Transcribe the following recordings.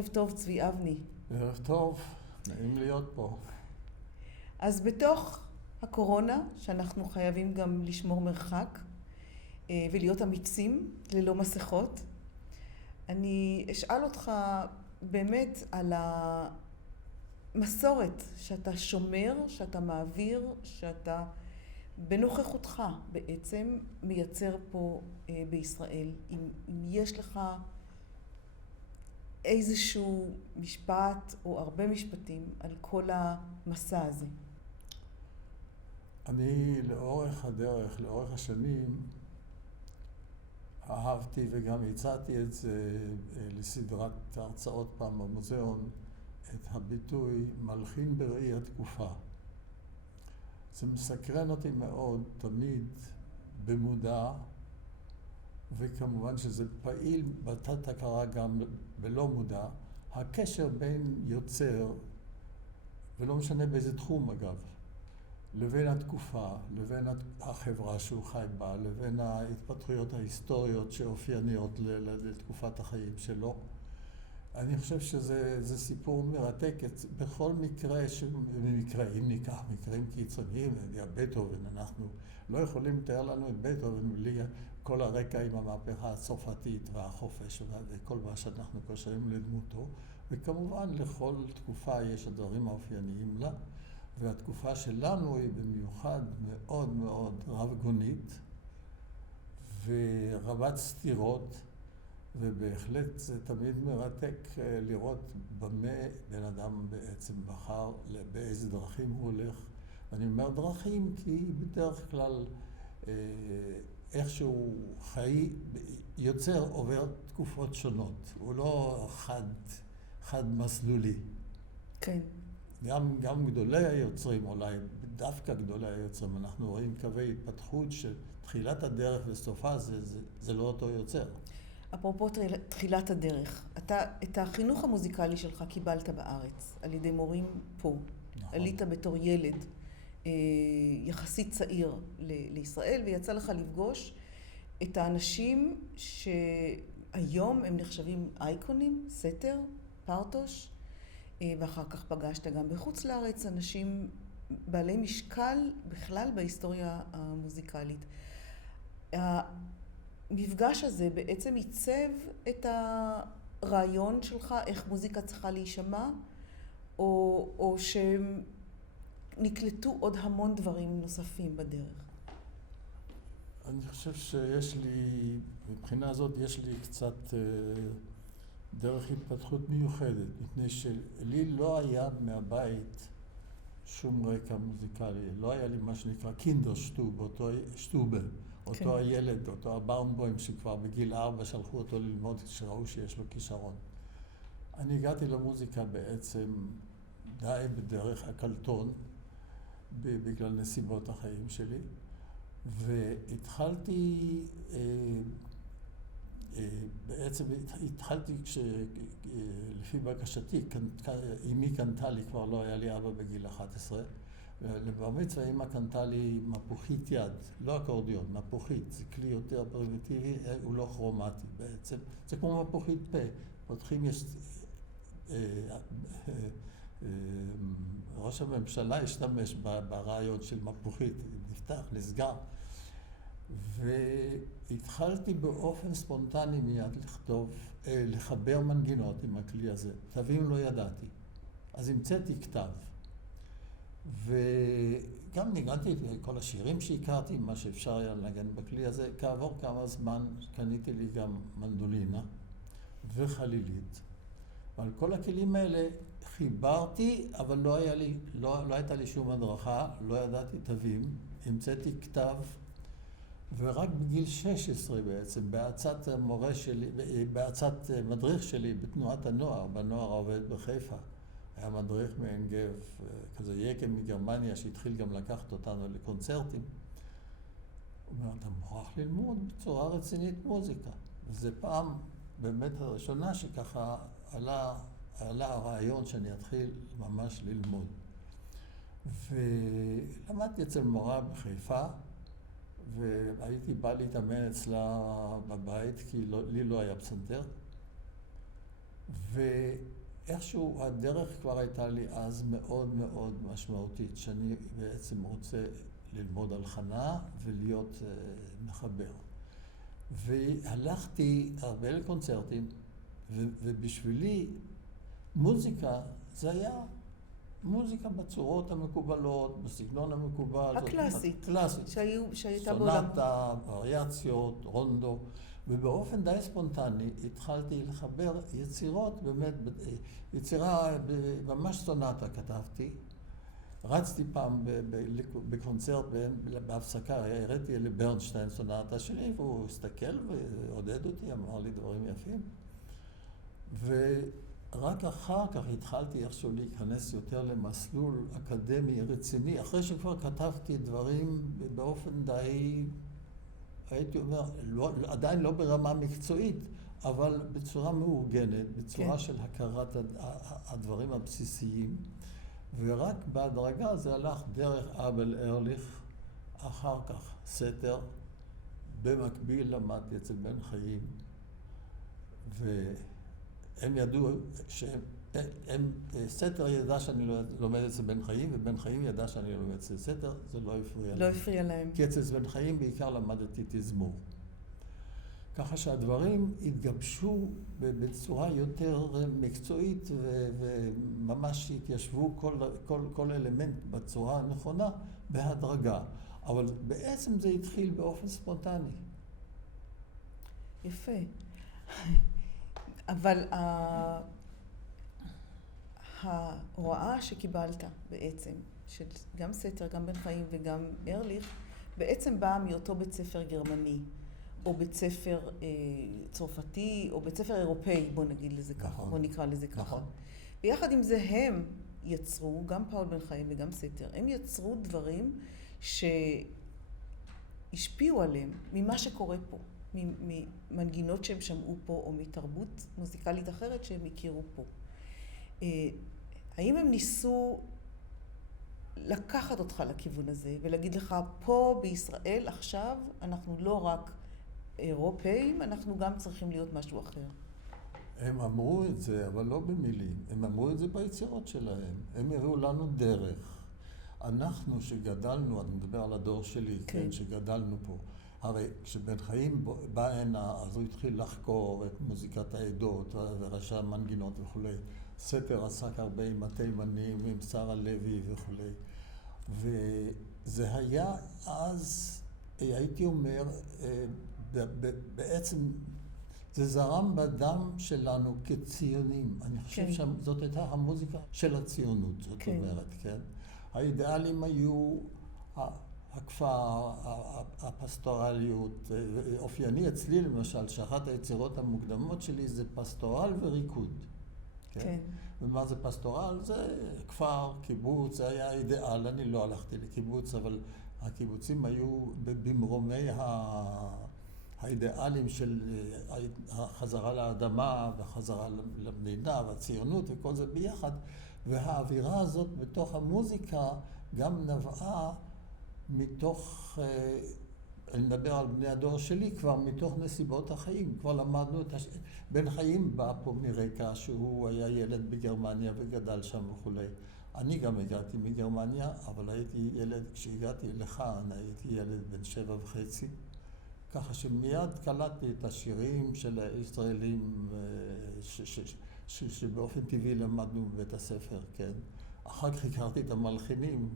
ערב טוב, צבי אבני. ערב טוב, נעים להיות פה. אז בתוך הקורונה, שאנחנו חייבים גם לשמור מרחק ולהיות אמיצים ללא מסכות, אני אשאל אותך באמת על המסורת שאתה שומר, שאתה מעביר, שאתה בנוכחותך בעצם מייצר פה בישראל. אם יש לך איזשהו משפט או הרבה משפטים על כל המסע הזה. אני לאורך הדרך, לאורך השנים, אהבתי וגם הצעתי את זה לסדרת הרצאות פעם במוזיאון, את הביטוי מלחין בראי התקופה. זה מסקרן אותי מאוד, תמיד במודע, וכמובן שזה פעיל בתת הכרה גם בלא מודע, הקשר בין יוצר, ולא משנה באיזה תחום אגב, לבין התקופה, לבין החברה שהוא חי בה, לבין ההתפתחויות ההיסטוריות שאופייניות לתקופת החיים שלו. אני חושב שזה סיפור מרתק. בכל מקרה, אם ניקח מקרים קיצוניים, בטהובן, אנחנו לא יכולים לתאר לנו את בטהובן בלי כל הרקע עם המהפכה הצרפתית והחופש וכל מה שאנחנו קושרים לדמותו. וכמובן לכל תקופה יש הדברים האופייניים לה. והתקופה שלנו היא במיוחד מאוד מאוד רב-גונית ורבת סתירות, ובהחלט זה תמיד מרתק לראות במה בן אדם בעצם בחר, באיזה דרכים הוא הולך. ואני אומר דרכים כי בדרך כלל איכשהו יוצר עובר תקופות שונות, הוא לא חד מסלולי. כן. גם גדולי היוצרים, אולי דווקא גדולי היוצרים, אנחנו רואים קווי התפתחות שתחילת הדרך וסופה זה לא אותו יוצר. אפרופו תחילת הדרך, אתה את החינוך המוזיקלי שלך קיבלת בארץ, על ידי מורים פה. נכון. עלית בתור ילד יחסית צעיר לישראל, ויצא לך לפגוש את האנשים שהיום הם נחשבים אייקונים, סתר, פרטוש, ואחר כך פגשת גם בחוץ לארץ אנשים בעלי משקל בכלל בהיסטוריה המוזיקלית. המפגש הזה בעצם עיצב את הרעיון שלך, איך מוזיקה צריכה להישמע, או שנקלטו עוד המון דברים נוספים בדרך? אני חושב שיש לי, מבחינה הזאת יש לי קצת דרך התפתחות מיוחדת, מפני שלי לא היה מהבית שום רקע מוזיקלי, לא היה לי מה שנקרא קינדרשטוב, אותו הילד, אותו הברנבוים שכבר בגיל 4 שלחו אותו ללמוד כשראו שיש לו כישרון. אני הגעתי למוזיקה בעצם די בדרך הקלטון, בגלל נסיבות החיים שלי, והתחלתי בעצם התחלתי לפי בקשתי, אמי קנתה לי, כבר לא היה לי אבא בגיל 11, לבר מצווה אמא קנתה לי מפוחית יד, לא אקורדיון, מפוחית, זה כלי יותר פרימיטיבי, הוא לא כרומטי בעצם, זה כמו מפוחית פה, פותחים יש, ראש הממשלה השתמש ברעיון של מפוחית, נפתח, נסגר, והתחלתי באופן ספונטני מיד לחבר מנגינות עם הכלי הזה. תווים לא ידעתי. אז המצאתי כתב. וגם ניגנתי את כל השירים שהכרתי, מה שאפשר היה לנגן בכלי הזה. כעבור כמה זמן קניתי לי גם מנדולינה וחלילית. ועל כל הכלים האלה חיברתי, אבל לא הייתה לי שום הדרכה, לא ידעתי תווים. המצאתי כתב, ורק בגיל 16 בעצם, בהצעת מדריך שלי בתנועת הנוער, בנוער העובד בחיפה. היה מדריך מעין גב, כזה יקם מגרמניה, שהתחיל גם לקחת אותנו לקונצרטים. הוא אומר, אתה מוכרח ללמוד בצורה רצינית מוזיקה. וזו פעם באמת הראשונה שככה עלה הרעיון שאני אתחיל ממש ללמוד. ולמדתי אצל מורה בחיפה, והייתי בא להתאמן אצלה בבית, כי לי לא היה פסנתר. ואיכשהו הדרך כבר הייתה לי אז מאוד מאוד משמעותית, שאני בעצם רוצה ללמוד הלחנה ולהיות מחבר. והלכתי הרבה לקונצרטים, ובשבילי מוזיקה זה היה מוזיקה בצורות המקובלות, בסגנון המקובל. הקלאסית. קלאסית. שהייתה בעולם. סונטה, וריאציות, רונדו. ובאופן די ספונטני התחלתי לחבר יצירות, באמת, יצירה, ממש סונטה כתבתי. רצתי פעם בקונצרט, בהפסקה, הראיתי לברנשטיין סונטה שלי, והוא הסתכל ועודד אותי, אמר לי דברים יפים. ורק אחר כך התחלתי איכשהו להיכנס יותר למסלול אקדמי רציני, אחרי שכבר כתבתי דברים באופן די, הייתי אומר, עדיין לא ברמה מקצועית, אבל בצורה מאורגנת, בצורה של הכרת הדברים הבסיסיים. ורק בהדרגה זה הלך דרך אבל ארליך, אחר כך סתר, במקביל למדתי אצל בן חיים, והם ידעו סתר ידע שאני לומד אצל בן חיים, ובן חיים ידע שאני לומד אצל סתר, זה לא הפריע להם. לא הפריע להם. כי אצל בן חיים בעיקר למדתי תזמור. ככה שהדברים התגבשו בצורה יותר מקצועית וממש התיישבו כל אלמנט בצורה הנכונה בהדרגה. אבל בעצם זה התחיל באופן ספונטני. יפה. אבל ההוראה שקיבלת בעצם, של גם סתר, גם בן חיים וגם ארליך, בעצם באה מאותו בית ספר גרמני. או בית ספר צרפתי, או בית ספר אירופאי, בוא נגיד לזה ככה, בוא נקרא לזה ככה. ויחד עם זה הם יצרו, גם פאול בן חיים וגם סתר, הם יצרו דברים שהשפיעו עליהם ממה שקורה פה, ממנגינות שהם שמעו פה, או מתרבות מוזיקלית אחרת שהם הכירו פה. האם הם ניסו לקחת אותך לכיוון הזה, ולהגיד לך, פה בישראל עכשיו אנחנו לא רק אירופאים, אנחנו גם צריכים להיות משהו אחר. הם אמרו את זה, אבל לא במילים. הם אמרו את זה ביצירות שלהם. הם הראו לנו דרך. אנחנו שגדלנו, אני מדבר על הדור שלי, כן, שגדלנו פה. הרי כשבן חיים בא הנה, אז הוא התחיל לחקור את מוזיקת העדות וראשי המנגינות וכו'. סתר עסק הרבה עם התימנים, עם שרה לוי וכו'. וזה היה אז, הייתי אומר, בעצם זה זרם בדם שלנו כציונים. אני חושב שזאת הייתה המוזיקה של הציונות, זאת אומרת, כן? האידיאלים היו הכפר, הפסטורליות, אופייני אצלי למשל, שאחת היצירות המוקדמות שלי זה פסטורל וריקוד. כן? ומה זה פסטורל? זה כפר, קיבוץ, זה היה אידיאל, אני לא הלכתי לקיבוץ, אבל הקיבוצים היו במרומי האידיאלים של החזרה לאדמה והחזרה למדינה והציונות וכל זה ביחד, והאווירה הזאת בתוך המוזיקה גם נבעה מתוך, אני מדבר על בני הדור שלי, כבר מתוך נסיבות החיים. כבר למדנו את בן חיים בא פה מרקע שהוא היה ילד בגרמניה וגדל שם וכו'. אני גם הגעתי מגרמניה, אבל הייתי ילד, כשהגעתי לכאן הייתי ילד בן 7.5, ככה שמיד קלטתי את השירים של הישראלים שבאופן טבעי למדנו בבית הספר, כן? אחר כך הכרתי את המלחינים,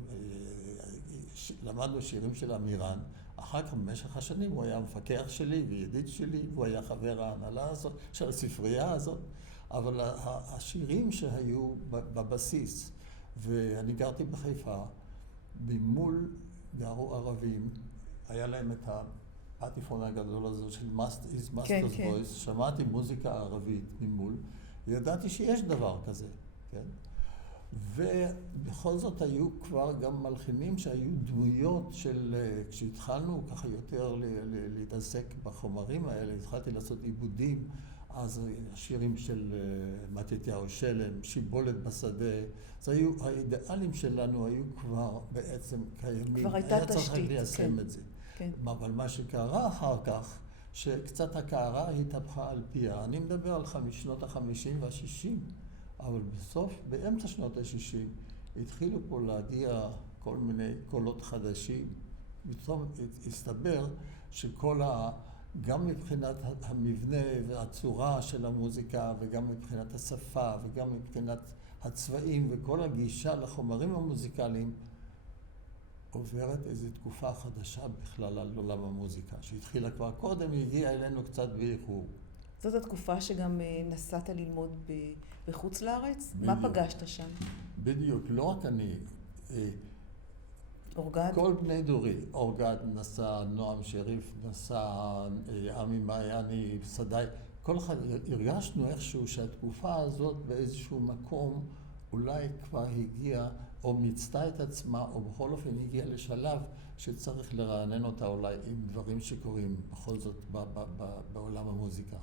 למדנו שירים של אמירן, אחר כך במשך השנים הוא היה המפקח שלי וידיד שלי, הוא היה חבר ההנהלה הזאת, של הספרייה הזאת, אבל השירים שהיו בבסיס, ואני גרתי בחיפה, ממול גרו ערבים, היה להם את הפטיפון הגדול הזה של Master's Voice, שמעתי מוזיקה ערבית ממול, וידעתי שיש דבר כזה, כן? ובכל זאת היו כבר גם מלחינים שהיו דמויות של, כשהתחלנו ככה יותר להתעסק בחומרים האלה, התחלתי לעשות עיבודים, אז השירים של מתתיהו שלם, שיבולת בשדה, זה היו, האידיאלים שלנו היו כבר בעצם קיימים. כבר הייתה תשתית. היה צריך ליישם את זה. כן. אבל מה שקרה אחר כך, שקצת הקערה התהפכה על פיה. אני מדבר על שנות ה-50 וה-60, אבל באמצע שנות ה-60, התחילו פה להגיע כל מיני קולות חדשים. פתאום הסתבר גם מבחינת המבנה והצורה של המוזיקה, וגם מבחינת השפה, וגם מבחינת הצבעים, וכל הגישה לחומרים המוזיקליים, עוברת איזו תקופה חדשה בכלל על עולם המוזיקה, שהתחילה כבר קודם, היא הגיעה אלינו קצת באיחור. זאת התקופה שגם נסעת ללמוד בחוץ לארץ? בדיוק. מה פגשת שם? בדיוק, לא רק אני. אורגד? כל בני דורי, אורגד נסע, נועם שריף נסע, עמי מעייני, סדאי, כל אחד, הרגשנו איכשהו שהתקופה הזאת באיזשהו מקום אולי כבר הגיעה, או מיצתה את עצמה, או בכל אופן הגיעה לשלב שצריך לרענן אותה אולי עם דברים שקורים בכל זאת בעולם המוזיקה.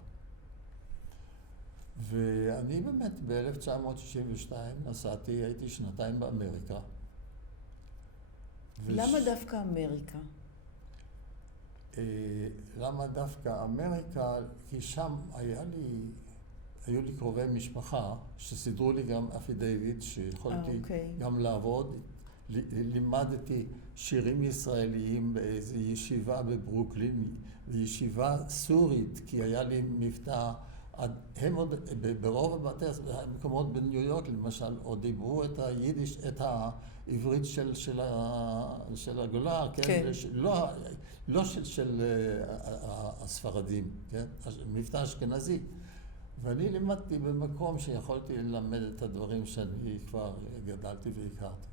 ואני באמת ב-1962 נסעתי, הייתי שנתיים באמריקה. למה דווקא אמריקה? למה דווקא אמריקה? כי שם היו לי קרובי משפחה שסידרו לי גם אפידייוויט, שיכולתי גם לעבוד. לימדתי שירים ישראליים באיזו ישיבה בברוקלין, וישיבה סורית, כי היה לי מבטא. הם עוד, ברוב המקומות בניו יורק, למשל, עוד דיברו את היידיש, את העברית של הגולה, כן? לא של הספרדים, כן? מבטא אשכנזי. ואני לימדתי במקום שיכולתי ללמד את הדברים שאני כבר גדלתי והכרתי.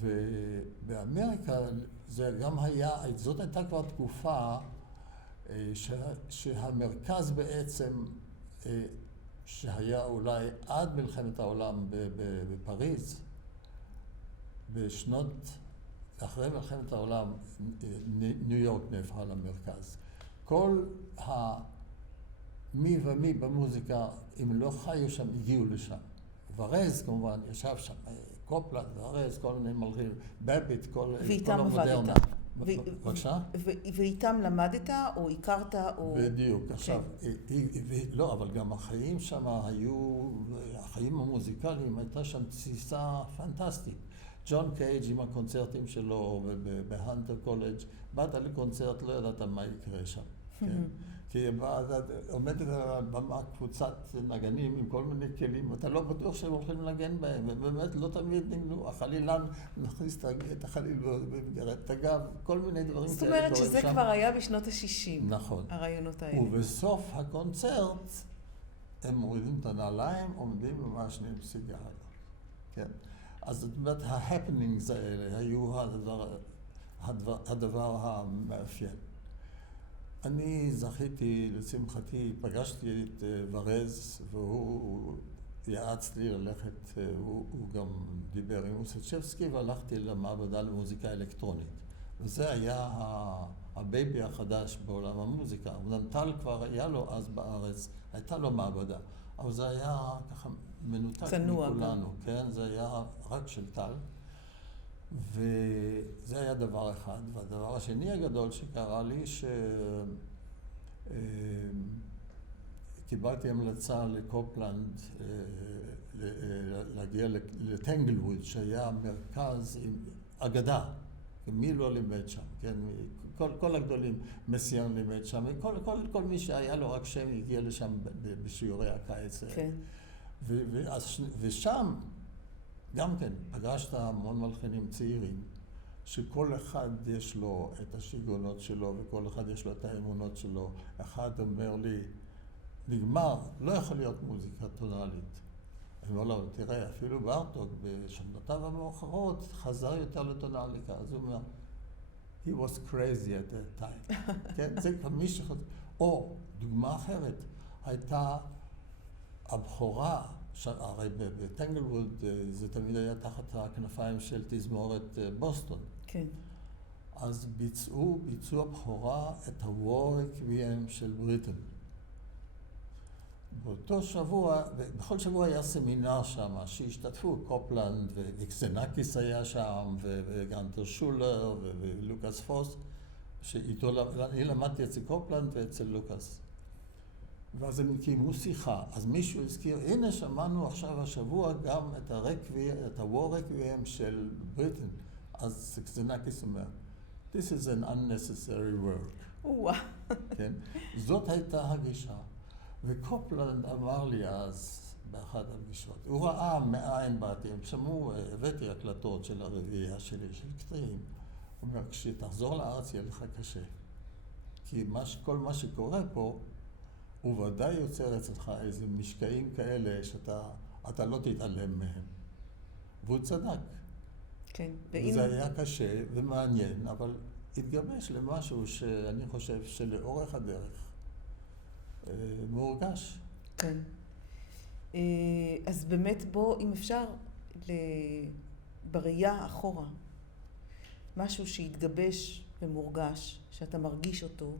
ובאמריקה זה גם היה, זאת הייתה כבר תקופה שהמרכז בעצם, שהיה אולי עד מלחמת העולם בפריז, אחרי מלחמת העולם, ניו יורק נהפכה למרכז. כל מי ומי במוזיקה, אם לא חיו שם, הגיעו לשם. ורז כמובן ישב שם, קופלנד, ורז, כל מיני מלחינים, בביט, כל המודרנה. בבקשה? ואיתם למדת או הכרת או... בדיוק, עכשיו, לא, אבל גם החיים שם היו, החיים המוזיקליים, הייתה שם תסיסה פנטסטית. ג'ון קייג' עם הקונצרטים שלו בהנטר קולג', באת לקונצרט, לא ידעת מה יקרה שם. כי עומדת על הבמה קבוצת נגנים עם כל מיני כלים, אתה לא בטוח שהם הולכים לנגן בהם, ובאמת לא תמיד נגנו, החלילן נכניס את החליל במגרד הגב, כל מיני דברים כאלה. זאת אומרת שזה כבר היה בשנות ה-60, נכון. הרעיונות האלה. ובסוף הקונצרט הם מורידים את הנעליים, עומדים ומעשנים סיגריה. כן. אז זאת אומרת, ההפנינגס האלה היו הדבר המאפיין. אני זכיתי, לשמחתי, פגשתי את ורז, והוא יעץ לי ללכת, הוא גם דיבר עם אוסצ'בסקי, והלכתי למעבדה למוזיקה אלקטרונית. וזה היה הבייבי החדש בעולם המוזיקה. טל כבר היה לו אז בארץ, הייתה לו מעבדה, אבל זה היה ככה מנותק מכולנו, כן? זה היה רק של טל. וזה היה דבר אחד. והדבר השני הגדול שקרה לי, קיבלתי המלצה לקופלנד להגיע לטנגלווד, שהיה מרכז עם אגדה. מי לא לימד שם, כן? כל הגדולים, מסיאן לימד שם, כל מי שהיה לו רק שם הגיע לשם בשיעורי הקיץ. כן. ושם גם כן פגשת המון מלחינים צעירים, שכל אחד יש לו את השיגעונות שלו, וכל אחד יש לו את האמונות שלו. אחד אומר לי, נגמר, לא יכול להיות מוזיקה טונאלית. אני אומר לו, תראה, אפילו בארטוק בשנותיו המאוחרות חזר יותר לטונאליקה. אז הוא אומר, he was crazy at that time. כן, זה כמי או, דוגמה אחרת, הייתה הבכורה, הרי בטנגלווד זה תמיד היה תחת הכנפיים של תזמורת בוסטון. כן. אז ביצעו הבכורה את הוור רקוויאם של בריטן. באותו שבוע, בכל שבוע היה סמינר שם, שהשתתפו קופלנד וקסנקיס היה שם, וגנטר שולר ולוקאס פוס, שאיתו, אני למדתי אצל קופלנד ואצל לוקאס. ואז הם קיימו שיחה, אז מישהו הזכיר, הנה שמענו עכשיו השבוע גם את ה-War Requiem של בריטן. אז סקסטנקיס אומר, This is an unnecessary word. כן? זאת הייתה הגישה. וקופלנד אמר לי אז, באחת הפגישות, הוא ראה מאין באתי, הם שמעו, הבאתי הקלטות של הרביעייה שלי, של קטעים. הוא אומר, כשתחזור לארץ יהיה לך קשה. כי כל מה שקורה פה, הוא ודאי יוצר אצלך איזה משקעים כאלה שאתה לא תתעלם מהם. והוא צדק. כן. וזה היה קשה ומעניין, אבל התגבש למשהו שאני חושב שלאורך הדרך מורגש. כן. אז באמת בוא, אם אפשר, בראייה אחורה, משהו שהתגבש ומורגש, שאתה מרגיש אותו,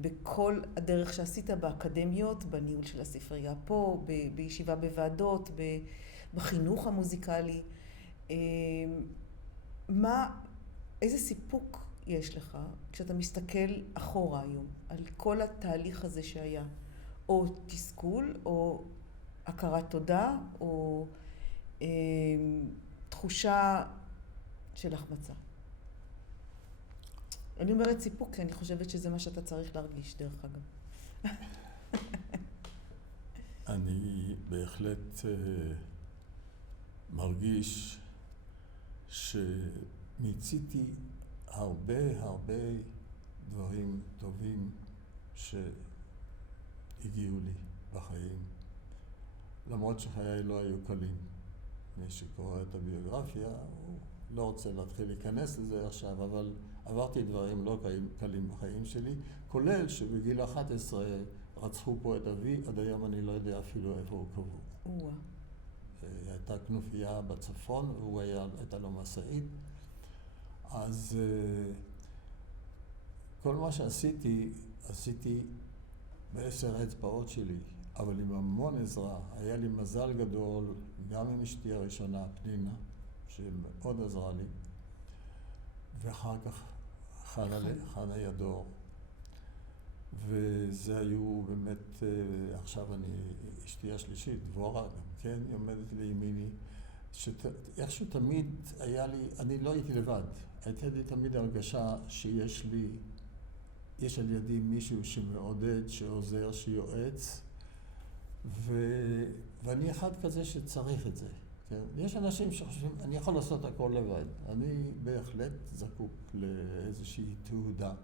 בכל הדרך שעשית באקדמיות, בניהול של הספרייה פה, בישיבה בוועדות, בחינוך המוזיקלי, איזה סיפוק יש לך כשאתה מסתכל אחורה היום על כל התהליך הזה שהיה? או תסכול, או הכרת תודה, או תחושה של החמצה. אני אומרת סיפוק, כי אני חושבת שזה מה שאתה צריך להרגיש, דרך אגב. אני בהחלט מרגיש שמיציתי הרבה דברים טובים שהגיעו לי בחיים, למרות שחיי לא היו קלים. מי שקורא את הביוגרפיה, הוא לא רוצה להתחיל להיכנס לזה עכשיו, אבל עברתי דברים לא קלים בחיים שלי, כולל שבגיל 11 רצחו פה את אבי, עד היום אני לא יודע אפילו איפה הוא קבור. הייתה כנופיה בצפון, והוא הייתה לו מסעית. אז כל מה שעשיתי, עשיתי ב10 אצבעות שלי, אבל עם המון עזרה. היה לי מזל גדול, גם עם אשתי הראשונה, פנינה, שמאוד עזרה לי, ואחר כך חנה ידור. וזה היו באמת, עכשיו אשתי השלישית, דבורה, גם כן, היא עומדת לימיני, איכשהו תמיד היה לי, אני לא הייתי לבד, הייתה לי תמיד הרגשה שיש על ידי מישהו שמעודד, שעוזר, שיועץ, ואני אחד כזה שצריך את זה. כן? יש אנשים שחושבים, אני יכול לעשות הכל לבד. אני בהחלט זקוק לאיזושהי תהודה.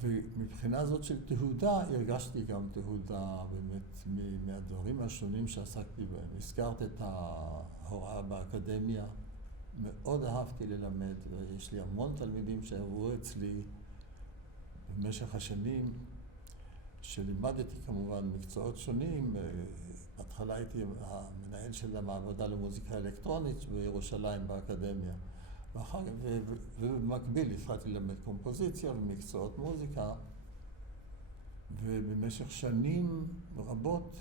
ומבחינה זאת של תהודה, הרגשתי גם תהודה באמת מהדברים השונים שעסקתי בהם. הזכרת את ההוראה באקדמיה, מאוד אהבתי ללמד, ויש לי המון תלמידים שעברו אצלי במשך השנים, שלימדתי כמובן מקצועות שונים. בהתחלה הייתי המנהל של המעבדה למוזיקה אלקטרונית בירושלים באקדמיה. ובמקביל התחלתי ללמד קומפוזיציה ומקצועות מוזיקה, ובמשך שנים רבות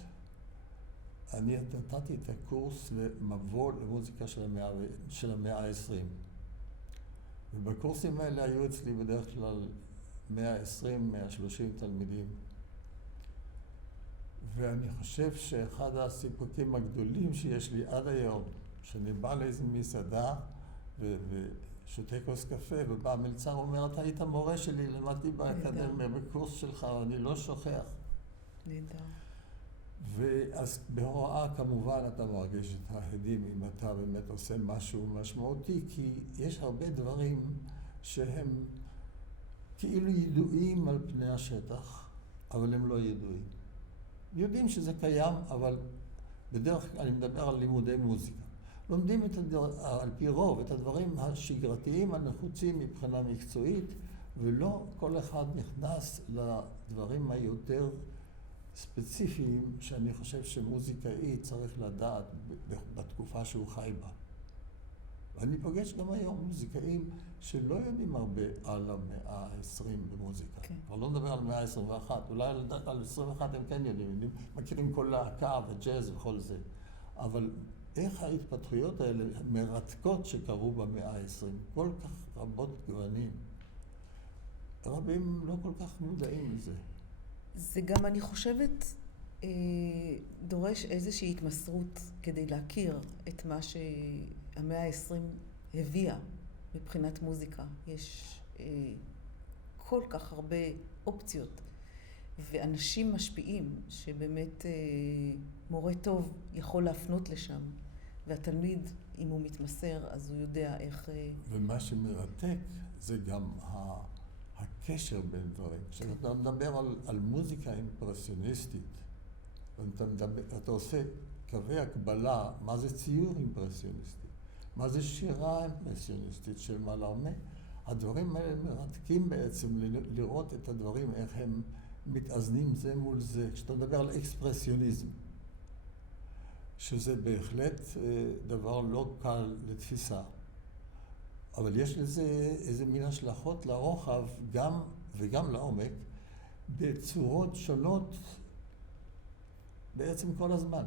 אני נתתי את הקורס למבוא למוזיקה של המאה ה-20. ובקורסים האלה היו אצלי בדרך כלל 120-130 תלמידים. ואני חושב שאחד הסיפוקים הגדולים שיש לי עד היום, שאני בא לאיזו מסעדה ושותה כוס קפה, ובא המלצר אומר, אתה היית מורה שלי, למדתי באקדמיה בקורס שלך, ואני לא שוכח. נהדר. ואז בהוראה כמובן אתה מרגיש את ההדים אם אתה באמת עושה משהו משמעותי, כי יש הרבה דברים שהם כאילו ידועים על פני השטח, אבל הם לא ידועים. יודעים שזה קיים, אבל בדרך כלל אני מדבר על לימודי מוזיקה. לומדים על פי רוב את הדברים השגרתיים הנחוצים מבחינה מקצועית, ולא כל אחד נכנס לדברים היותר ספציפיים שאני חושב שמוזיקאי צריך לדעת בתקופה שהוא חי בה. ואני פוגש גם היום מוזיקאים שלא יודעים הרבה על המאה ה-20 במוזיקה. כן. כבר לא מדבר על המאה ה-21, אולי על 21 הם כן יודעים, מכירים כל להקה וג'אז וכל זה. אבל איך ההתפתחויות האלה מרתקות שקרו במאה ה-20, כל כך רבות גוונים. רבים לא כל כך מודעים לזה. זה גם, אני חושבת, דורש איזושהי התמסרות כדי להכיר את מה שהמאה ה-20 הביאה מבחינת מוזיקה. יש כל כך הרבה אופציות ואנשים משפיעים שבאמת מורה טוב יכול להפנות לשם, והתלמיד, אם הוא מתמסר, אז הוא יודע איך... ומה שמרתק זה גם הקשר בין דברים. כשאתה מדבר על מוזיקה אימפרסיוניסטית, אתה עושה קווי הקבלה, מה זה ציור אימפרסיוניסטי, מה זה שירה אימפרסיוניסטית של מלארמה. הדברים האלה מרתקים בעצם לראות את הדברים, איך הם מתאזנים זה מול זה. כשאתה מדבר על אקספרסיוניזם, שזה בהחלט דבר לא קל לתפיסה, אבל יש לזה איזה מין השלכות לרוחב גם וגם לעומק בצורות שונות בעצם כל הזמן.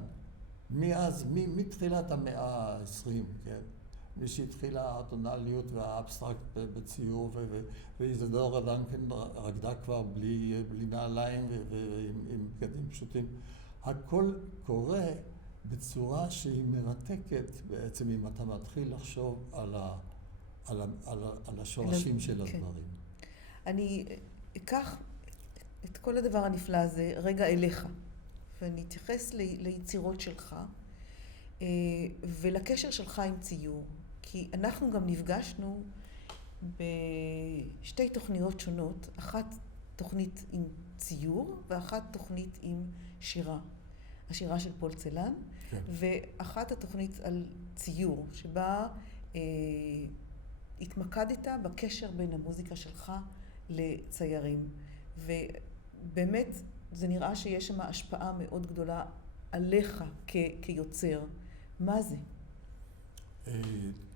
מתחילת המאה ה-20, כן? מי שהתחילה האטונליות והאבסטרקט בציור, ואיזדורה דנקן רקדה כבר בלי נעליים ועם בגדים פשוטים. הכל קורה בצורה שהיא מרתקת בעצם, אם אתה מתחיל לחשוב על השורשים של הדברים. אני אקח את כל הדבר הנפלא הזה רגע אליך, ואני אתייחס ליצירות שלך ולקשר שלך עם ציור. כי אנחנו גם נפגשנו בשתי תוכניות שונות, אחת תוכנית עם ציור ואחת תוכנית עם שירה. השירה של פולצלן, כן. ואחת התוכנית על ציור, שבה התמקדת בקשר בין המוזיקה שלך לציירים. ובאמת זה נראה שיש שם השפעה מאוד גדולה עליך כיוצר. מה זה?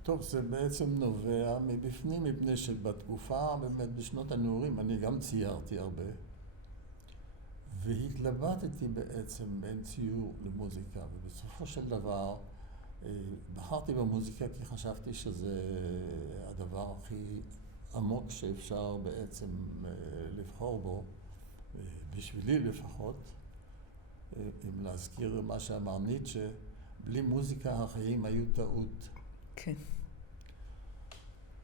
טוב, זה בעצם נובע מבפנים, מפני שבתקופה, באמת בשנות הנעורים, אני גם ציירתי הרבה. והתלבטתי בעצם בין ציור למוזיקה, ובסופו של דבר בחרתי במוזיקה כי חשבתי שזה הדבר הכי עמוק שאפשר בעצם לבחור בו, בשבילי לפחות, אם להזכיר מה שאמר ניטשה, בלי מוזיקה החיים היו טעות. כן.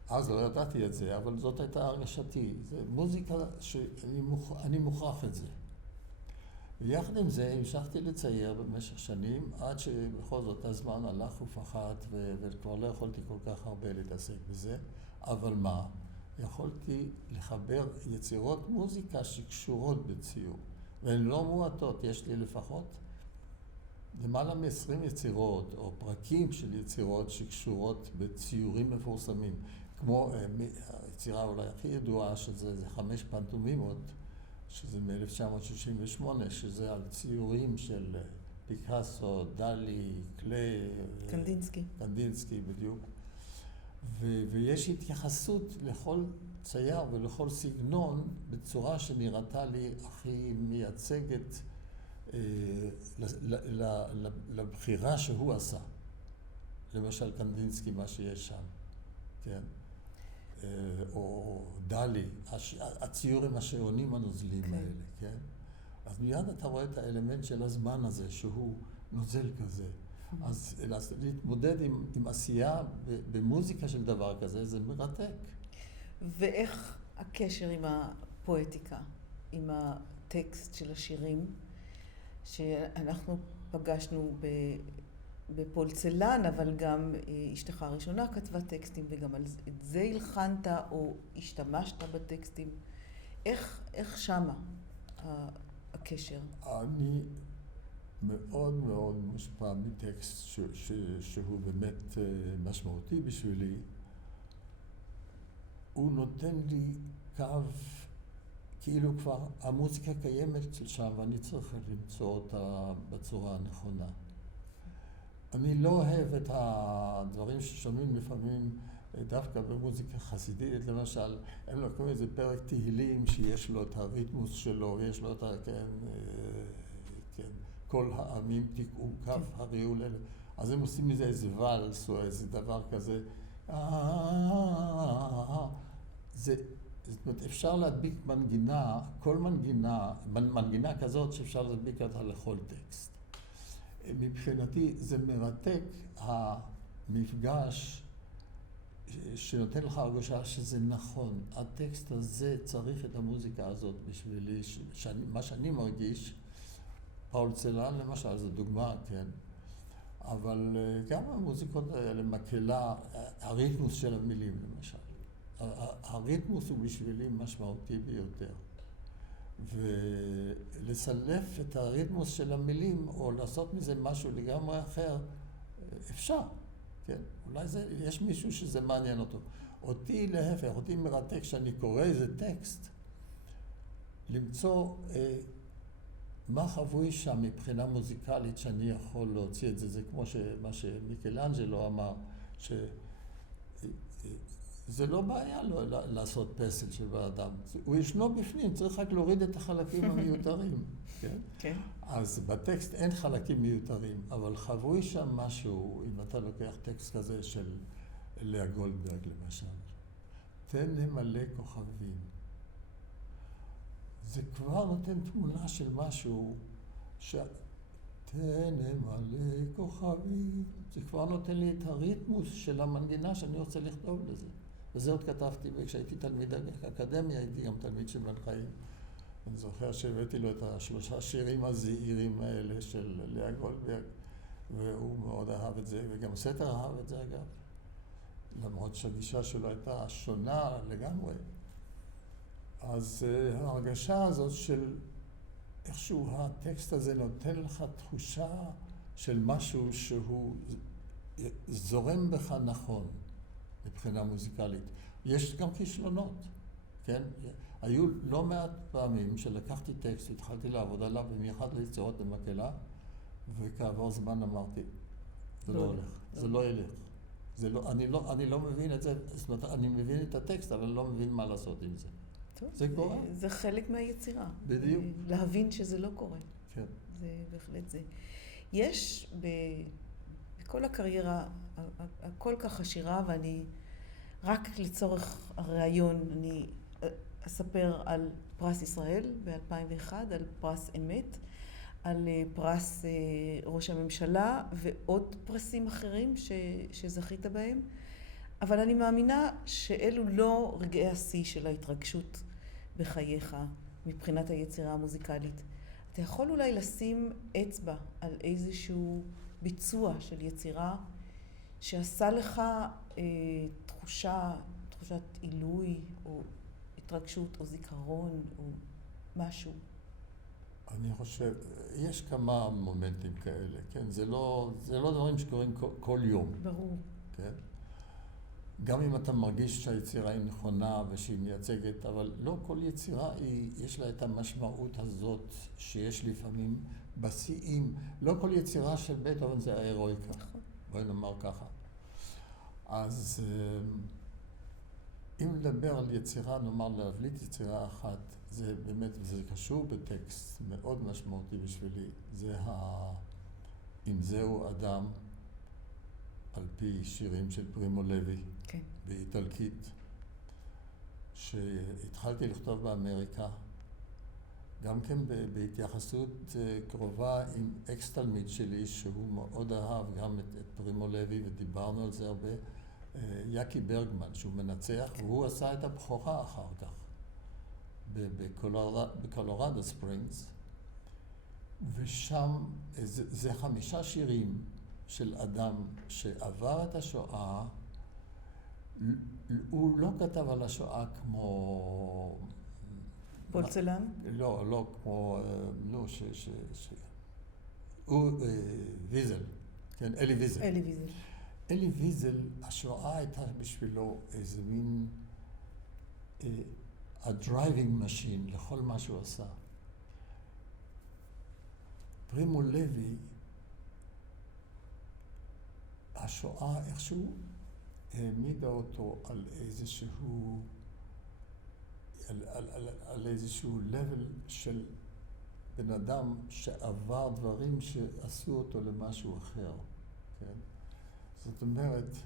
אז לא ידעתי את זה, אבל זאת הייתה הרגשתי. זה מוזיקה שאני מוכרח את זה. ויחד עם זה המשכתי לצייר במשך שנים, עד שבכל זאת הזמן הלך ופחת, וכבר לא יכולתי כל כך הרבה להתעסק בזה. אבל מה? יכולתי לחבר יצירות מוזיקה שקשורות בציור. והן לא מועטות, יש לי לפחות למעלה מ-20 יצירות, או פרקים של יצירות שקשורות בציורים מפורסמים. כמו היצירה אולי הכי ידועה, שזה 5 פנטומימות, שזה מ-1968, שזה על ציורים של פיקאסו, דלי, קליי, קנדינסקי בדיוק. ויש התייחסות לכל צייר ולכל סגנון בצורה שנראתה לי הכי מייצגת לבחירה שהוא עשה. למשל קנדינסקי, מה שיש שם, כן? או דלי, הציורים השעונים הנוזלים האלה, כן? אז מיד אתה רואה את האלמנט של הזמן הזה, שהוא נוזל כזה. אז להתמודד עם עשייה במוזיקה של דבר כזה, זה מרתק. ואיך הקשר עם הפואטיקה, עם הטקסט של השירים, שאנחנו פגשנו בפולצלן, אבל גם אשתך הראשונה כתבה טקסטים, וגם על זה הלחנת או השתמשת בטקסטים. איך שמה הקשר? אני מאוד מאוד מושפע מטקסט שהוא באמת משמעותי בשבילי. הוא נותן לי קו, כאילו כבר המוזיקה קיימת שם ואני צריך למצוא אותה בצורה הנכונה. אני לא אוהב את הדברים ששומעים לפעמים דווקא במוזיקה חסידית, למשל, הם לקחו איזה פרק תהילים שיש לו את הריתמוס שלו, יש לו את כל העמים תקעו כף הריעול אלה. אז הם עושים מזה איזה ואלס או איזה דבר כזה. זאת אומרת, אפשר להדביק מנגינה, כל מנגינה כזאת שאפשר להדביק אותה לכל טקסט. מבחינתי זה מרתק המפגש שנותן לך הרגשה שזה נכון. הטקסט הזה צריך את המוזיקה הזאת בשבילי, מה שאני מרגיש, פאול צלן למשל, זו דוגמה, כן? אבל גם המוזיקות האלה, מקהלה, הריתמוס של המילים למשל. הריתמוס הוא בשבילי משמעותי ביותר. ולסלף את הריתמוס של המילים או לעשות מזה משהו לגמרי אחר, אפשר, כן? אולי יש מישהו שזה מעניין אותו. אותי להפך, אותי מרתק שאני קורא איזה טקסט, למצוא מה חבוי שם מבחינה מוזיקלית שאני יכול להוציא את זה. זה כמו מה שמיקלאנג'לו אמר, זה לא בעיה לעשות פסל של באדם. הוא ישנו בפנים, צריך רק להוריד את החלקים המיותרים. כן? כן. אז בטקסט אין חלקים מיותרים, אבל חבוי שם משהו, אם אתה לוקח טקסט כזה של לאה גולדברג למשל. תן למלא כוכבים. זה כבר נותן תמונה של משהו תן למלא כוכבים. זה כבר נותן לי את הריתמוס של המנגינה שאני רוצה לכתוב לזה. וזה עוד כתבתי, וכשהייתי תלמיד אקדמיה, הייתי גם תלמיד של בן חיים. אני זוכר שהבאתי לו את 3 שירים הזעירים האלה של לאה גולדברג, והוא מאוד אהב את זה, וגם סתר אהב את זה אגב. למרות שהגישה שלו הייתה שונה לגמרי. אז ההרגשה הזאת של איכשהו הטקסט הזה נותן לך תחושה של משהו שהוא זורם בך נכון מבחינה מוזיקלית. יש גם כישלונות, כן? היו לא מעט פעמים שלקחתי טקסט, התחלתי לעבוד עליו במיוחד ליצירות במקהלה, וכעבור זמן אמרתי, זה לא הולך, זה לא ילך. אני לא מבין את זה, זאת אומרת, אני מבין את הטקסט, אבל אני לא מבין מה לעשות עם זה. טוב, זה קורה. זה חלק מהיצירה. בדיוק. להבין שזה לא קורה. כן. זה בהחלט זה. יש בכל הקריירה הכל כך עשירה, ואני רק לצורך הרעיון, אני אספר על פרס ישראל ב-2001, על פרס אמת, על פרס ראש הממשלה ועוד פרסים אחרים שזכית בהם. אבל אני מאמינה שאלו לא רגעי השיא של ההתרגשות בחייך מבחינת היצירה המוזיקלית. אתה יכול אולי לשים אצבע על איזשהו ביצוע של יצירה שעשה לך תחושת עילוי או התרגשות או זיכרון או משהו. אני חושב, יש כמה מומנטים כאלה, כן? זה לא דברים שקורים כל יום. ברור. כן? גם אם אתה מרגיש שהיצירה היא נכונה ושהיא מייצגת, אבל לא כל יצירה יש לה את המשמעות הזאת שיש לפעמים בשיאים. לא כל יצירה של בטהובן זה ההירואיקה. נכון. בואי נאמר ככה. אז אם נדבר על יצירה, נאמר להבליט יצירה אחת, זה באמת, וזה קשור בטקסט מאוד משמעותי בשבילי, זה אם זהו אדם, על פי שירים של פרימו לוי, כן. באיטלקית, שהתחלתי לכתוב באמריקה, גם כן בהתייחסות קרובה עם אקס תלמיד שלי, שהוא מאוד אהב גם את פרימו לוי, ודיברנו על זה הרבה, יקי ברגמן, שהוא מנצח, והוא עשה את הבכורה אחר כך, בקולורדו ספרינגס, ושם זה 5 שירים של אדם שעבר את השואה. הוא לא כתב על השואה כמו... פולצלן? לא, כמו... הוא ויזל, כן, אלי ויזל. אלי ויזל, השואה הייתה בשבילו איזה מין הדרייבינג משין לכל מה שהוא עשה. פרימו לוי, השואה איכשהו העמידה אותו על איזשהו level של בן אדם שעבר דברים שעשו אותו למשהו אחר, כן? זאת אומרת,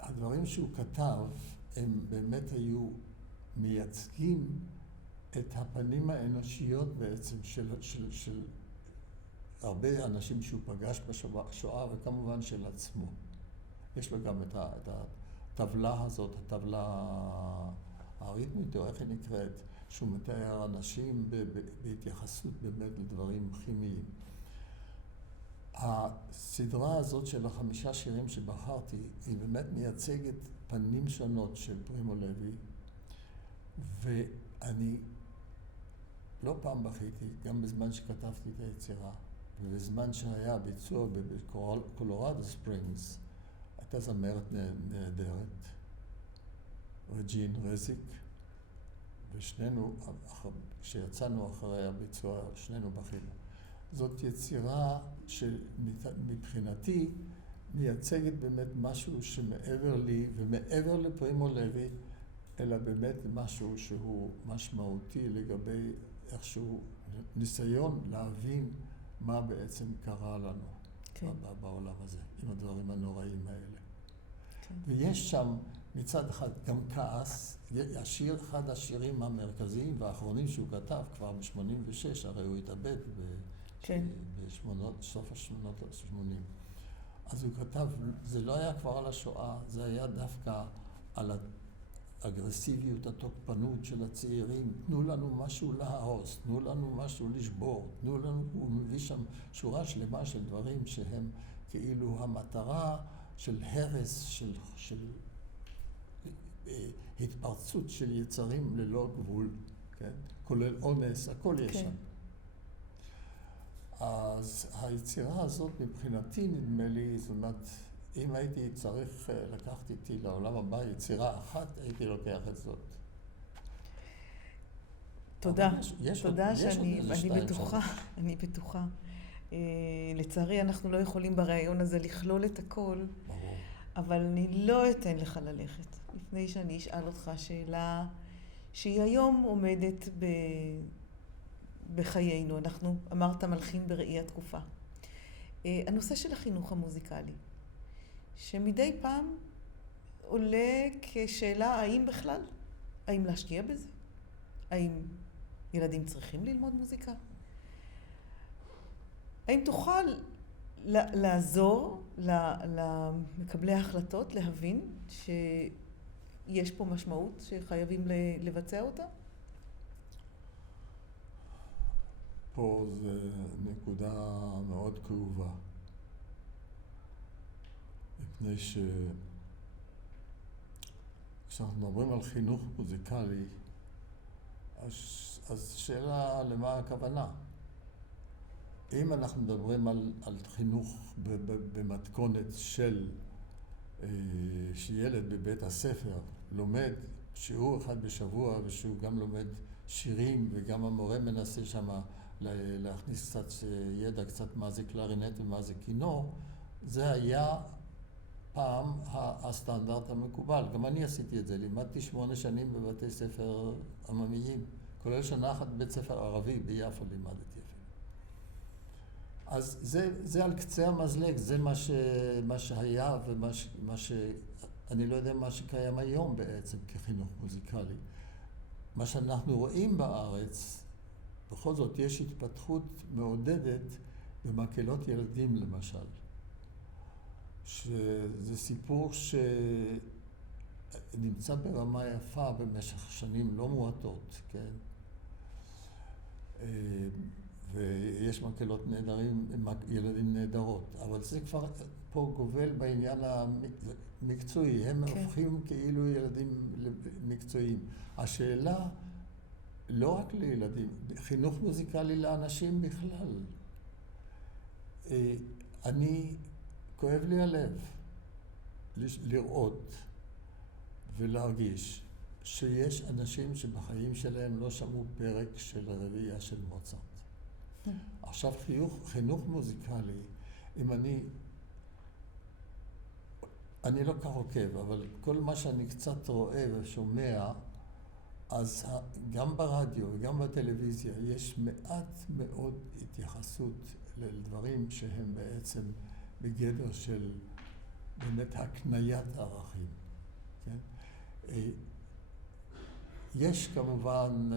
הדברים שהוא כתב הם באמת היו מייצגים את הפנים האנושיות בעצם של הרבה אנשים שהוא פגש בשואה, וכמובן של עצמו. יש לו גם את הטבלה הזאת, הטבלה הריתמית, או איך היא נקראת, שהוא מתאר אנשים בהתייחסות באמת לדברים כימיים. הסדרה הזאת של 5 שירים שבחרתי, היא באמת מייצגת פנים שונות של פרימו לוי, ואני לא פעם בכיתי, גם בזמן שכתבתי את היצירה, ובזמן שהיה ביצוע בקולורדו ספרינגס, הייתה זמרת נהדרת, רג'ין רזיק, ושנינו, כשיצאנו אחרי הביצוע, שנינו בכינו. זאת יצירה שמבחינתי מייצגת באמת משהו שמעבר לי ומעבר לפרימו לוי, אלא באמת משהו שהוא משמעותי לגבי איכשהו ניסיון להבין מה בעצם קרה לנו בעולם הזה, עם הדברים הנוראים האלה. ויש שם מצד אחד גם כעס, השיר, אחד השירים המרכזיים והאחרונים שהוא כתב כבר ב-86, הרי הוא התאבד בסוף השנות ה-80. אז הוא כתב, זה לא היה כבר על השואה, זה היה דווקא על האגרסיביות, התוקפנות של הצעירים. תנו לנו משהו להרוס, תנו לנו משהו לשבור, תנו לנו, הוא מביא שם שורה שלמה של דברים שהם כאילו המטרה של הרס, של התפרצות של יצרים ללא גבול, כן? כולל אונס, הכל יש שם. אז היצירה הזאת מבחינתי נדמה לי, זאת אומרת, אם הייתי צריך לקחת איתי לעולם הבא יצירה אחת, הייתי לוקח את זאת. תודה, תודה שאני בטוחה, אני בטוחה. לצערי אנחנו לא יכולים ברעיון הזה לכלול את הכל, אבל אני לא אתן לך ללכת, לפני שאני אשאל אותך שאלה שהיא היום עומדת בחיינו. אנחנו אמרת מלחין בראי התקופה. הנושא של החינוך המוזיקלי, שמדי פעם עולה כשאלה האם בכלל, האם להשקיע בזה? האם ילדים צריכים ללמוד מוזיקה? האם תוכל לעזור למקבלי ההחלטות להבין שיש פה משמעות שחייבים לבצע אותה? פה זה נקודה מאוד כאובה. מפני כשאנחנו מדברים על חינוך מוזיקלי, אז שאלה למה הכוונה. אם אנחנו מדברים על חינוך במתכונת שילד בבית הספר לומד שיעור אחד בשבוע, ושהוא גם לומד שירים, וגם המורה מנסה שם להכניס קצת ידע, קצת מה זה קלרינט ומה זה כינור, זה היה פעם הסטנדרט המקובל. גם אני עשיתי את זה, לימדתי 8 שנים בבתי ספר עממיים, כולל שנה אחת בבית ספר ערבי ביפו לימדתי אפילו. אז זה על קצה המזלג, זה מה שהיה ומה אני לא יודע מה שקיים היום בעצם כחינוך מוזיקלי. מה שאנחנו רואים בארץ, בכל זאת יש התפתחות מעודדת במקהלות ילדים למשל. שזה סיפור שנמצא ברמה יפה במשך שנים לא מועטות, כן? ויש מקהלות נהדרים, ילדים נהדרות, אבל זה כבר פה גובל בעניין המקצועי, הם הופכים כאילו ילדים מקצועיים. השאלה לא רק לילדים, חינוך מוזיקלי לאנשים בכלל. כואב לי הלב לראות ולהרגיש שיש אנשים שבחיים שלהם לא שמעו פרק של הרביעייה של מוצרט. עכשיו חינוך מוזיקלי, אם אני לא כך עוקב, אבל כל מה שאני קצת רואה ושומע, אז גם ברדיו וגם בטלוויזיה יש מעט מאוד התייחסות לדברים שהם בעצם בגדר של באמת הקניית ערכים, כן? יש כמובן,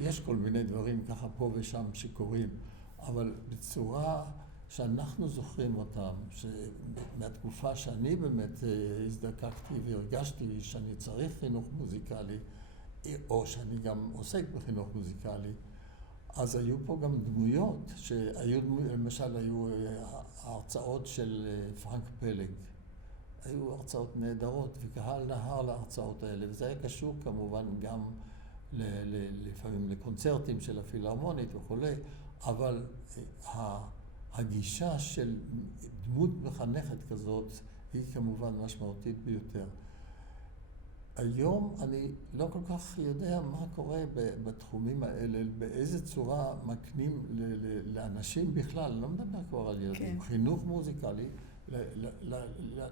יש כל מיני דברים ככה פה ושם שקורים, אבל בצורה שאנחנו זוכרים אותם, מהתקופה שאני באמת הזדקקתי והרגשתי שאני צריך חינוך מוזיקלי, או שאני גם עוסק בחינוך מוזיקלי, אז היו פה גם דמויות, למשל היו ההרצאות של פרנק פלג. היו הרצאות נהדרות, וקהל נהר להרצאות האלה, וזה היה קשור כמובן גם לפעמים לקונצרטים של הפילהרמונית וכולי, אבל הגישה של דמות מחנכת כזאת היא כמובן משמעותית ביותר. היום אני לא כל כך יודע מה קורה בתחומים האלה, באיזה צורה מקנים לאנשים בכלל, לא מדבר כבר על ילדים, כן. חינוך מוזיקלי,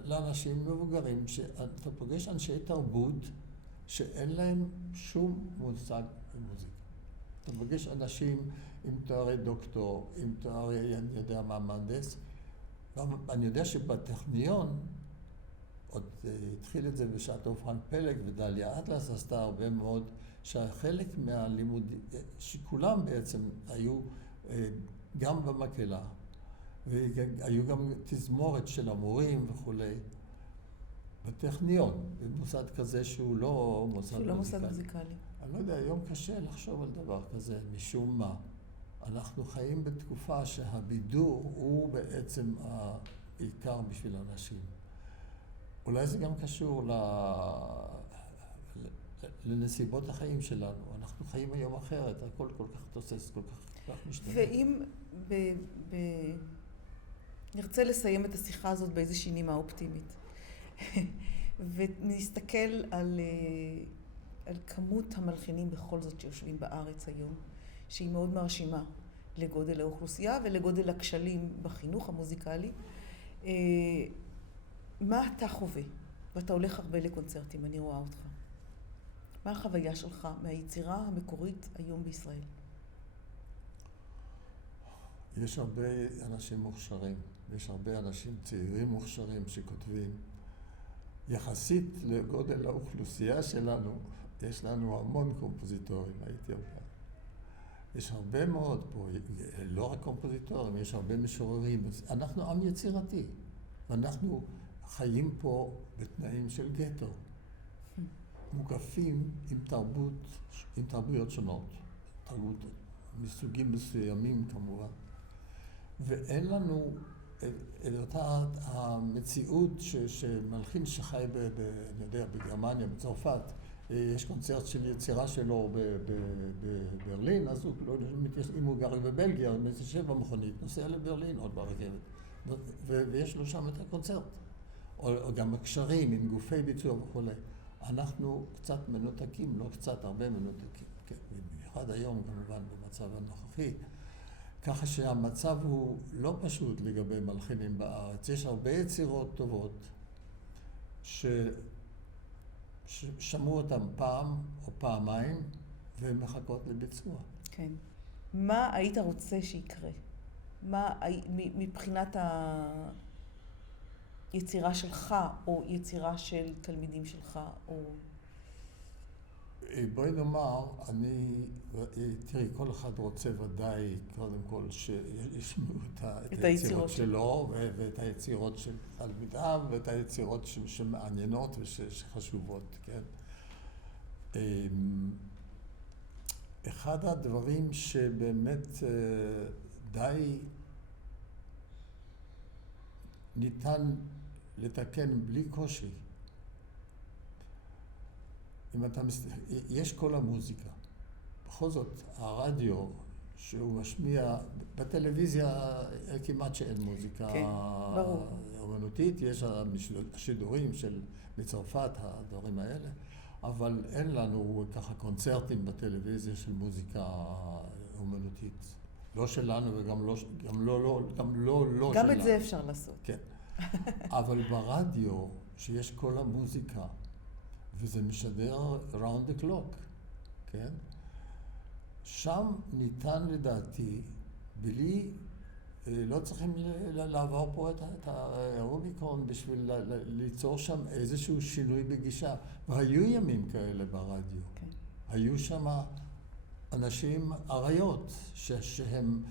לאנשים מבוגרים, שאתה פוגש אנשי תרבות שאין להם שום מושג במוזיקה. אתה פוגש אנשים עם תוארי דוקטור, עם תוארי, אני יודע מה, מהנדס. אני יודע שבטכניון, עוד התחיל את זה בשעתו פרנק פלג ודליה אטלס עשתה הרבה מאוד, שחלק מהלימודים, שכולם בעצם היו גם במקהלה, והיו גם תזמורת של המורים וכולי, בטכניון, במוסד כזה שהוא לא מוסד מוזיקלי. אני לא יודע, היום קשה לחשוב על דבר כזה, משום מה. אנחנו חיים בתקופה שהבידור הוא בעצם העיקר בשביל אנשים. אולי זה גם קשור לנסיבות החיים שלנו. אנחנו חיים היום אחרת, הכל כל כך תוסס, כל כך משתנה. ואם נרצה לסיים את השיחה הזאת באיזושהי נימה אופטימית, ונסתכל על כמות המלחינים בכל זאת שיושבים בארץ היום, שהיא מאוד מרשימה לגודל האוכלוסייה ולגודל הכשלים בחינוך המוזיקלי, מה אתה חווה? ואתה הולך הרבה לקונצרטים, אני רואה אותך. מה החוויה שלך מהיצירה המקורית היום בישראל? יש הרבה אנשים מוכשרים, יש הרבה אנשים צעירים מוכשרים שכותבים. יחסית לגודל האוכלוסייה שלנו, יש לנו המון קומפוזיטורים, הייתי אומר. יש הרבה מאוד פה, לא רק קומפוזיטורים, יש הרבה משוררים. אנחנו עם יצירתי, ואנחנו חיים פה בתנאים של גטו. מוקפים עם תרבויות שונות, תרבות מסוגים מסוימים כמובן. ואין לנו את אותה המציאות שמלחין שחי אני יודע, בגרמניה, בצרפת, יש קונצרט של יצירה שלו בברלין, אז אם הוא גר בבלגיה, הוא יושב במכונית, נוסע לברלין עוד ברכבת, ויש לו שם את הקונצרט. או גם הקשרים עם גופי ביצוע וכו'. אנחנו קצת מנותקים, לא קצת, הרבה מנותקים. במיוחד היום כמובן במצב הנוכחי. ככה שהמצב הוא לא פשוט לגבי מלחינים בארץ. יש הרבה יצירות טובות ששמעו אותם פעם או פעמיים והן מחכות לביצוע. כן. מה היית רוצה שיקרה? מה מבחינת היצירה שלך או יצירה של תלמידים שלך או... בואי נאמר, תראי, כל אחד רוצה ודאי, קודם כל, שישמעו את היצירות שלו, ואת היצירות של תלמידיו, ואת היצירות שמעניינות ושחשובות, כן? אחד הדברים שבאמת די ניתן לתקן בלי קושי, אם אתה יש כל המוזיקה. בכל זאת, הרדיו שהוא משמיע, בטלוויזיה כמעט שאין מוזיקה אומנותית, יש השידורים של מצרפת, הדברים האלה, אבל אין לנו ככה קונצרטים בטלוויזיה של מוזיקה אומנותית. לא שלנו וגם לא שלנו. גם את זה אפשר לעשות. כן. אבל ברדיו, שיש כל המוזיקה, וזה משדר round the clock, כן? שם ניתן לדעתי, בלי לא צריכים לעבור פה את הרוביקון בשביל ליצור שם איזשהו שינוי בגישה. והיו ימים כאלה ברדיו. כן. היו שם אנשים עריות, שהם,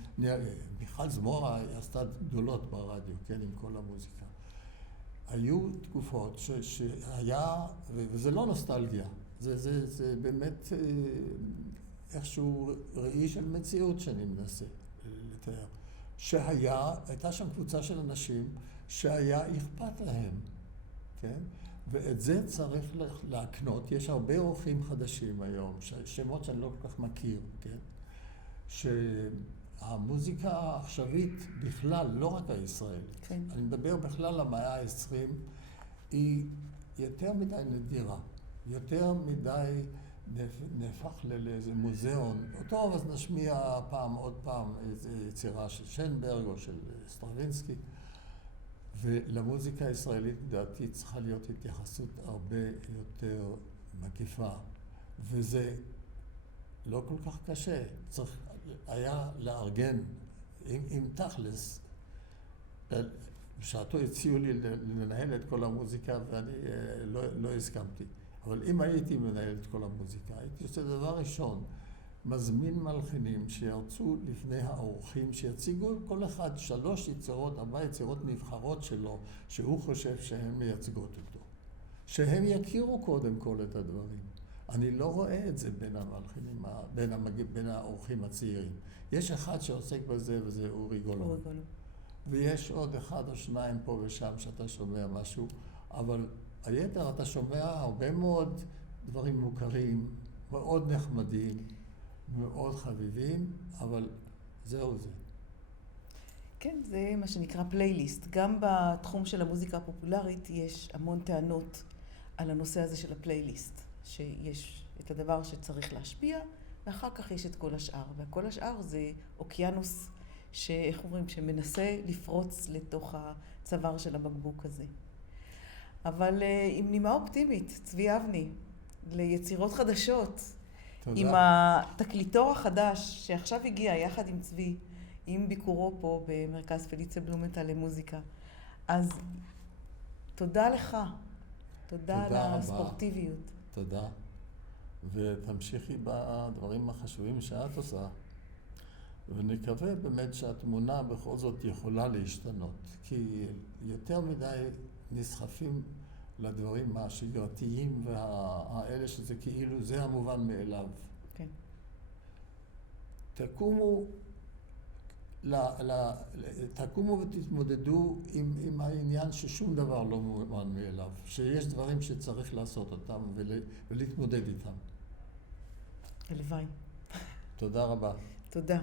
מיכל זמורה עשתה גדולות ברדיו, כן, עם כל המוזיקה. היו תקופות שהיה, וזה לא נוסטלגיה, זה באמת איכשהו ראי של מציאות שאני מנסה לתאר. הייתה שם קבוצה של אנשים שהיה אכפת להם, כן? ואת זה צריך להקנות. יש הרבה אורחים חדשים היום, שמות שאני לא כל כך מכיר, כן? שהמוזיקה העכשווית בכלל, לא רק הישראלית, כן. אני מדבר בכלל המאה ה-20, היא יותר מדי נדירה, יותר מדי נהפך לאיזה מוזיאון. טוב, אז נשמיע עוד פעם איזו יצירה של שנברג או של סטרווינסקי. ולמוזיקה הישראלית, לדעתי, צריכה להיות התייחסות הרבה יותר מקיפה. וזה לא כל כך קשה. צריך היה לארגן עם תכלס. בשעתו הציעו לי לנהל את כל המוזיקה ואני לא הסכמתי. אבל אם הייתי מנהל את כל המוזיקה, הייתי עושה דבר ראשון, מזמין מלחינים שירצו לפני האורחים, שיציגו כל אחד 3 יצירות, 4 יצירות נבחרות שלו, שהוא חושב שהן מייצגות אותו. שהם יכירו קודם כל את הדברים. אני לא רואה את זה בין המלחינים, בין האורחים הצעירים. יש אחד שעוסק בזה וזה אורי גולן. ויש עוד 1 או 2 פה ושם שאתה שומע משהו, אבל היתר אתה שומע הרבה מאוד דברים מוכרים, מאוד נחמדים, מאוד חביבים, אבל זהו זה. כן, זה מה שנקרא פלייליסט. גם בתחום של המוזיקה הפופולרית יש המון טענות על הנושא הזה של הפלייליסט, שיש את הדבר שצריך להשפיע, ואחר כך יש את כל השאר. וכל השאר זה אוקיינוס שאיך אומרים, שמנסה לפרוץ לתוך הצוואר של הבקבוק הזה. אבל עם נימה אופטימית, צבי אבני, ליצירות חדשות, תודה. עם התקליטור החדש שעכשיו הגיע יחד עם צבי, עם ביקורו פה במרכז פליציה בלומנטל למוזיקה. אז תודה לך, תודה על הספורטיביות. תודה, ותמשיכי בדברים החשובים שאת עושה, ונקווה באמת שהתמונה בכל זאת יכולה להשתנות, כי יותר מדי נסחפים לדברים השגרתיים והאלה שזה כאילו זה המובן מאליו. כן. תקומו ותתמודדו עם העניין ששום דבר לא מובן מאליו, שיש דברים שצריך לעשות אותם ולהתמודד איתם. הלוואי. תודה רבה. תודה.